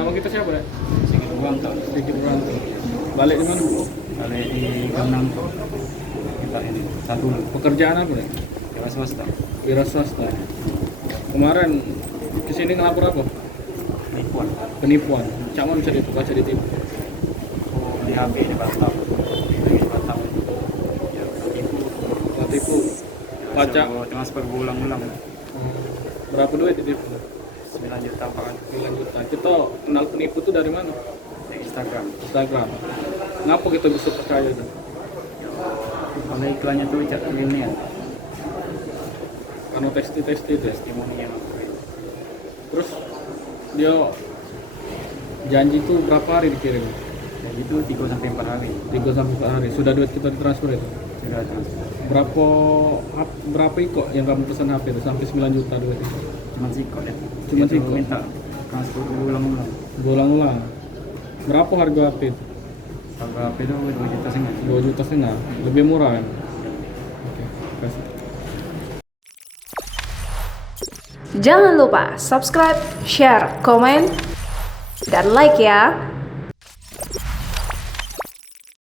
Nama kita siapa ya? Sedikit uang tak. Sedikit Wiranto. Balik di mana? Balik di Gangnam kok. Kita ini satu Pekerjaan apa ya? ya swasta. Wira swasta. Kemarin kesini ngelapor apa? Penipuan. Penipuan. Cak mana bisa baca di TV? Oh, di HP di Batam. Di Batam. Ya, tipu. Nggak tipu. Pajak. Suruh transfer berulang-ulang. Berapa duit di TV? 9 juta Pak. 9 juta. Kita kenal penipu tuh dari mana? Di Instagram. Instagram. Ngapa kita bisa percaya itu? Kalau iklannya tuh cak ini ya. Karena testi itu. Testimoni yang Terus dia janji tuh berapa hari dikirim? dan itu 3 sampai 4 hari 3 sampai 4 hari. Sudah duit kita ditransfer itu? sudah transfer. Berapa iko yang kamu pesan HP itu sampai 9 juta duit itu? Cuman sikot ya. Cuman Itu sikot? minta transfer berulang-ulang. Berulang-ulang. Berapa harga HP itu? Harga HP itu 2 juta setengah. 2 juta setengah. Lebih murah kan? Oke, kasih. Jangan lupa subscribe, share, komen, dan like ya.